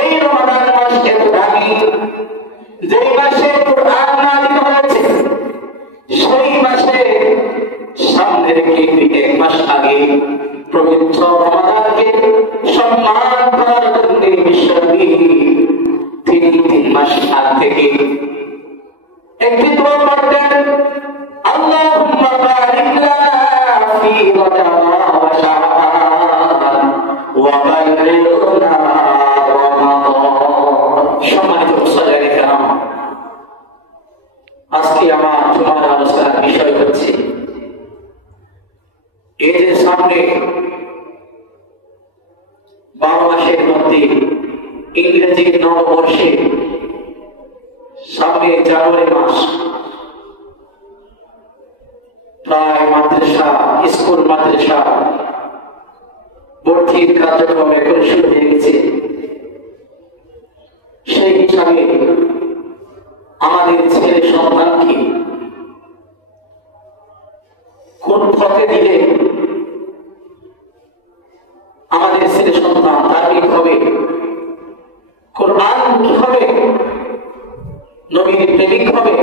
এই রমাদান মাস এত দামি, যে মাসে কুরআন নাযিল হয়েছে সেই মাসে সামনে রেখে এক মাস আগে পবিত্র রমাদানকে সম্মান করার জন্য বিশ্বনবী তিন মাস আগ থেকে একটি দোয়া পড়তেন, আল্লাহুম্মা বারিক লানা ফি রজব ওয়া শাবান ওয়া বাল্লিগনা রমাদান। সম্মানিত মুসল্লিয়ানে কেরাম, আজকে আমার জুমার আলোচনার বিষয় হচ্ছে এই যে সামনে 12 মাসের মধ্যে ইংরেজি নববর্ষে সামনে জানুয়ারি মাস, প্রায় মাদ্রাসা, স্কুল মাদ্রাসা ভর্তির কার্যক্রম এখন শুরু হয়ে গেছে। সেই হিসাবে আমাদের ছেলে সন্তানকে কোন পথে দিলে আমাদের ছেলে সন্তান ধার্মিক হবে, কোরআনমুখী হবে, নবীর প্রেমিক হবে,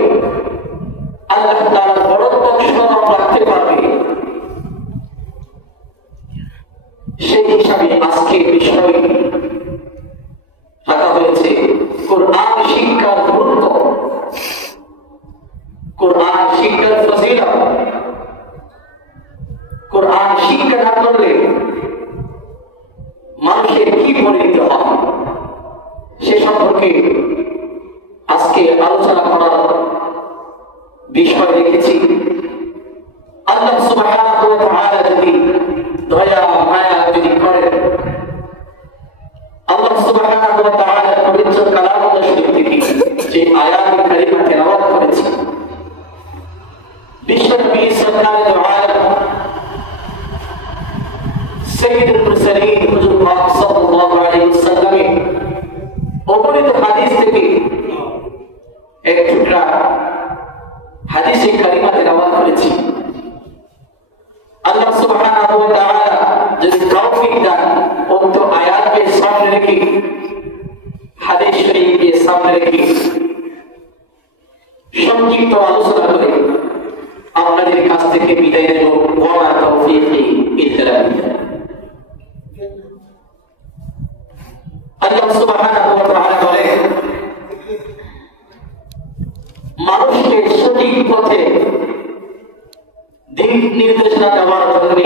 আল্লাহ তাআলার বরত্ব স্মরণ রাখতে পারবে, সেই হিসাবে আজকে বিষয় রাখা হয়েছে কোরআন শিক্ষার গুরুত্ব, কোরআন শিক্ষার ফজিলত, কোরআন শিক্ষা না করলে মানুষের কি পরিণতি হয় সে সম্পর্কে আজকে আলোচনা করার বিষয় রেখেছি। আল্লাহ সুবহানাহু ওয়া তাআলা যদি দয়া মায়া যদি করেন, আল্লাহ সুবহানাহু ওয়া তাআলা পবিত্র কালামুল্লাহ শরীফ থেকে যে আয়াত কারিমা তেলাওয়াত করেছি, বিশ্বনবী সরকারে দো আলম সাইয়্যিদুল মুরসালিন হুজুর পাক সাল্লাল্লাহু আলাইহি ওয়াসাল্লামের অবনীত হাদিস থেকে এক টুকরা হাদিসে কারিমা তেলাওয়াত করেছি। আল্লাহ সুবহানাহু ওয়া তাআলা যদি তৌফিক দেন, উক্ত আয়াতকে সামনে রেখে হাদিস শরীফকে সামনে রেখে সংক্ষিপ্ত আলোচনা করে আপনাদের কাছ থেকে বিদায় নেব। ওয়া তৌফিকি ইল্লা বিল্লাহ। আল্লাহ সুবহানাহু ওয়া তাআলা বলেন, মানুষকে সঠিক পথে দিক নির্দেশনা দেওয়ার জন্য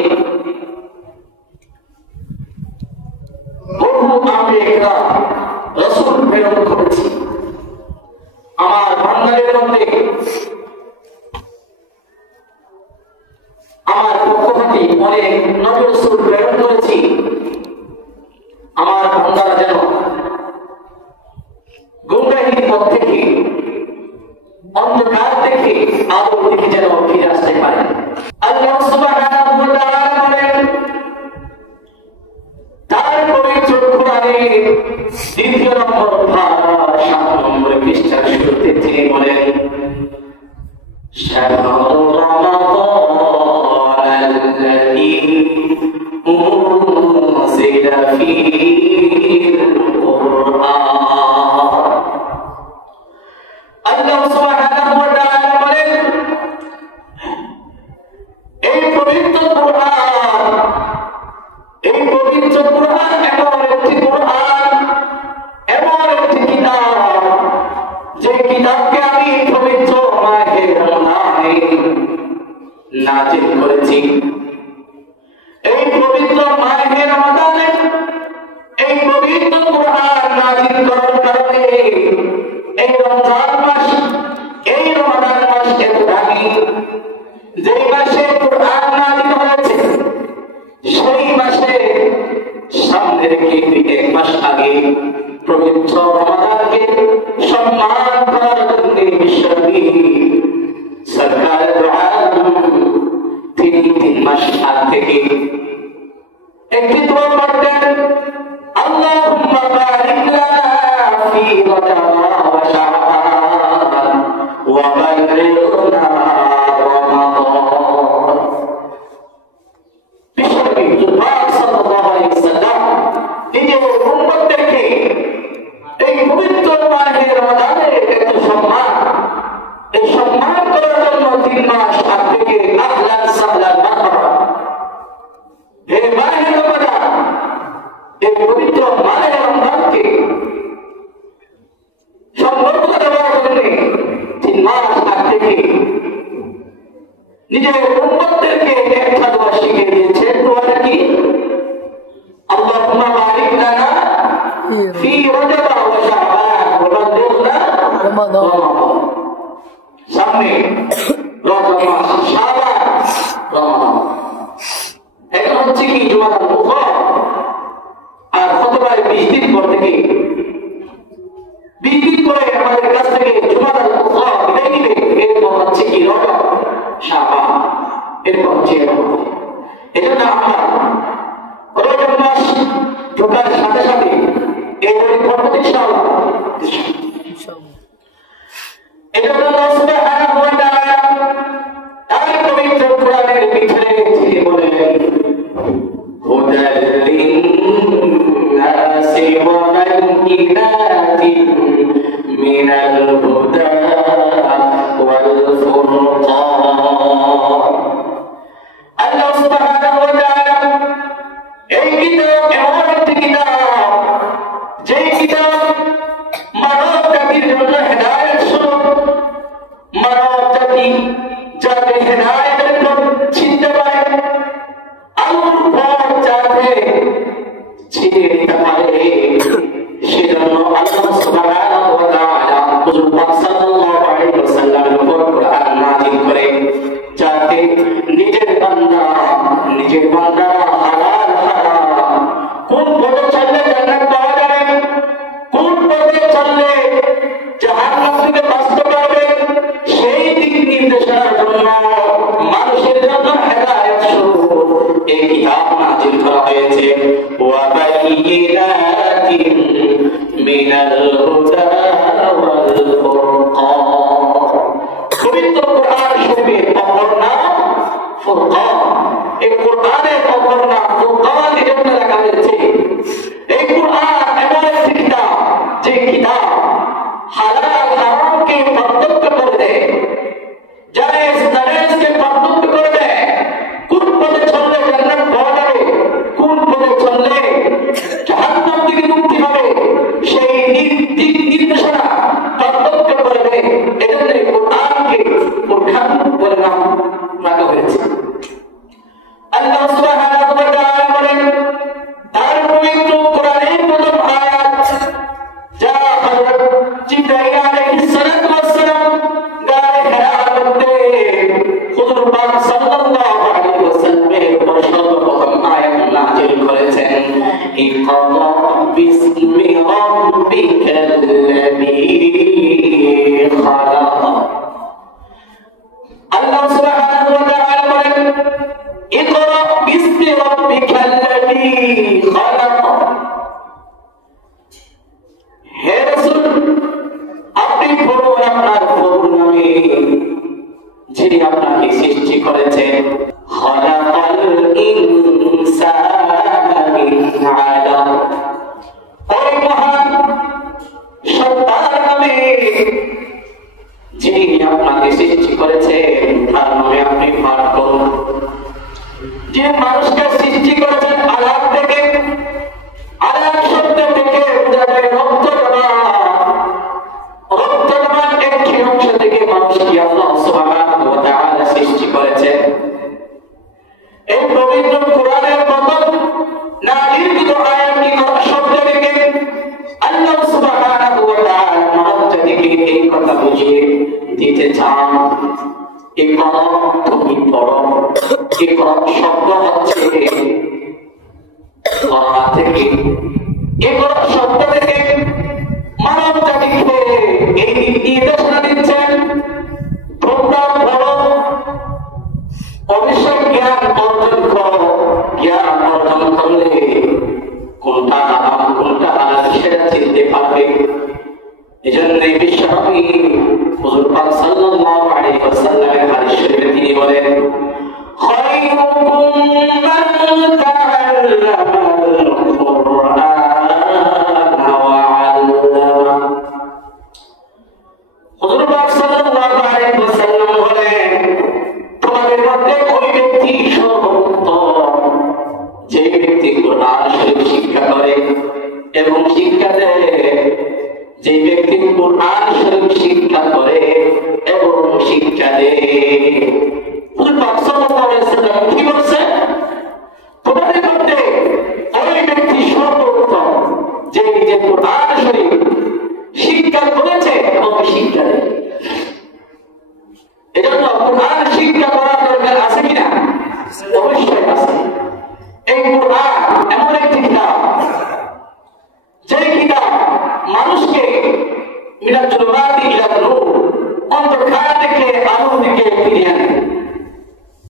বহু আম্বিয়া রাসূল প্রেরণ করেছি। আমার ভান্ডারের মধ্যে আমার পক্ষ থেকে অনেক নবী রাসূল প্রেরণ করেছি। আমার ভান্ডার যেন গুমরাহির পথ থেকে, অন্ধকার থেকে আলোর দিকে যেন ফিরে আসতে পারে। আল্লাহ সুবহানাহু ওয়া তাআলা বলেন, তার পবিত্র কোরআনে 2 নম্বর পারা 7 নম্বর পৃষ্ঠার শুরুতে তিনি বলেন, শাহরু রমাদানাল্লাযী উনজিলা ফীহিল কুরআন। আল্লাহ সুবহানাহু ওয়া তাআলা বলেন, এই পবিত্র কোরআন, এই পবিত্র কোরআন এমন একটি কোরআন, এমন একটি কিতাব, যে কিতাবকে আমি পবিত্র মাহে রমজানে নাযিল করেছি। এই পবিত্র মাহে রমজানে এই পবিত্র কোরআন নাযিল করার কারণে এই রমজান মাস, এই রমাদান মাস এত দামি, যে মাসে কুরআন নাযিল হয়েছে সেই মাসে সামনে রেখে এক মাস আগে পবিত্র রমাদানকে সম্মান করার জন্য বিশ্বনবী সরকার দো আলম তিন মাস আগ থেকে একটি দোয়া পড়তেন, আল্লাহুম্মা বারিক লানা ফি রজব ওয়া শাবান ওয়া বাল্লিগনা রমাদান। বিশ্বনবী সাল্লাল্লাহু আলাইহি ওয়াসাল্লাম নিজের উম্মতকে নিজের উম্মতদেরকে একটা দোয়া শিখিয়ে দিয়েছেন। দোয়াটা কি? আল্লাহুম্মা বারিক লানা ফি রজব ওয়া শাবান ওয়া বাল্লিগনা রমাদান। সামনে রজব মাস, শাবান, রমাদান। এটা হচ্ছে কি জুমাতুল উখরা। আর খুতবার 20 দিন পর থেকে 20 দিন পরে আমাদের কাছ থেকে জুমাতুল উখরা বিদায় নিবে। এরপর হচ্ছে কি রজব, শাবান, এরপর হচ্ছে এজন্য আমরা রজব মাস ঢোকার সাথে সাথে এই বই পড়ব ইনশাআল্লাহ। এজন্য আল্লাহ সুবহানাহু ওয়া তাআলা তার পবিত্র কোরআনের ভিতরে তিনি বলেন হুদাল লিন-নাসি ওয়া বাইয়িনাতিন মিনাল হুদা ওয়াল ফুরকান। আল্লাহ সুবহানাহু ওয়া তাআলা এই কিতাব এমন একটি কিতাব, যে কিতাব মানব জাতির জন্য হেদায়েত স্বরূপ, মানব জাতি যাতে হেদায়েতের পথ চিনতে পারে, আল্লাহর পথ যাতে চিনে নিতে পারে, সেজন্য আল্লাহ সুবহানাহু ওয়া তাআলা হুজুর পাক সাল্লাল্লাহু আলাইহি ওয়াসাল্লামের উপর কোরআন নাযিল করে, যাতে নিজের বান্দা হালাল হারাম কোন পথে চললে জান্নাত পাওয়া যাবে, কোন পথে চললে জাহান্নাম থেকে বাঁচতে পারবে, সেই দিক নির্দেশনার জন্য মানুষের জন্য হেদায়েত স্বরূপ এই কিতাব নাযিল করা হয়েছে। ওয়া বাইয়িনাতিন মিনাল হুদা ওয়াল ফুরকান। পবিত্র কোরআন শরীফের অপর নাম ফুরকান। এই কোরআনের অপর নাম ফুরকান এজন্য লেখা হয়েছে। এই কোরআন এমন একটি কিতাব, যে কিতাব হালাল হারামকে পার্থক্য করে দেয়, জায়েজ নাজায়েজকে পার্থক্য করে দেয়, কোন পথে চললে জান্নাত পাওয়া যাবে, কোন পথে চললে জাহান্নাম থেকে মুক্তি হবে, সেই দিক নির্দেশনা পার্থক্য করে দেয়। এজন্য কোরআনকে ফুরকান বলে নাম রাখা হয়েছে। আল্লাহ সুবহানাহু ওয়া তাআলা বলেন তার পবিত্র কোরআনের প্রথম আয়াত, যা হযরত জিবরাইল আলাইহিস সালাতু ওয়াস সালাম গায়ে হেরার মধ্যে হুজুর পাক সাল্লাল্লাহু আলাইহি ওয়াসাল্লামের উপর সর্বপ্রথম আয়াত নাযিল করেছেন। ইকরা বিসমি রাব্বিকাল্লাযী খালাক। আল্লাহ সুবহানাহু ওয়া তাআলা বলেন ইকরা বিসমি রাব্বিকাল্লাযী খালাক। হে রাসূল, আপনি পড়ুন আপনার প্রভুর নামে, যিনি আপনাকে সৃষ্টি করেছেন। খালাকাল ইনসানা মিন আলাক। ওই মহান সত্তার নামে, যিনি আপনাকে সৃষ্টি করেছেন, তার নামে আপনি পাঠ করুন। যে মানুষকে সৃষ্টি করেছেন আলাক থেকে, আলাক শব্দ থেকে বোঝা যায় রক্ত জমা। রক্ত জমার একটি অংশ থেকে মানুষকে আল্লাহ সুবহানাহু ওয়া তাআলা সৃষ্টি করেছেন। এই পবিত্র কোরআনের প্রথম নাযিলকৃত আয়াতটি শব্দ থেকে আল্লাহ সুবহানাহু ওয়া তাআলা মানব জাতিকে এই কথা বুঝিয়ে দিতে চান। ইকরা তুমি পড়ো। ইকরা শব্দ হচ্ছে পড়া থেকে, ইকরা শব্দ থেকে মানব জাতিকে এই নির্দেশনা দিচ্ছেন, তোমরা পড়ো, অবশ্যই জ্ঞান অর্জন করো। জ্ঞান অর্জন করলে কোনটা হারাম কোনটা হালাল সেটা চিনতে পারবে। এজন্য বিশ্বনবী হুজুর পাক সাল্লাল্লাহু আলাইহি ওয়াসাল্লামের হাদিস শরীফে তিনি বলেন খায়রুকুম মান তাআল্লামাল কুরআনা ওয়া আল্লামা। হুজুর পাক সাল্লাল্লাহু আলাইহি ওয়াসাল্লাম বলেন তোমাদের মধ্যে ওই ব্যক্তি সর্বোত্তম, যে ব্যক্তি কোরআন শরীফ শিক্ষা করে এবং শিক্ষা দেয়। যে ব্যক্তি কোরআন শরীফ শিক্ষা করে এবং শিক্ষা দেয়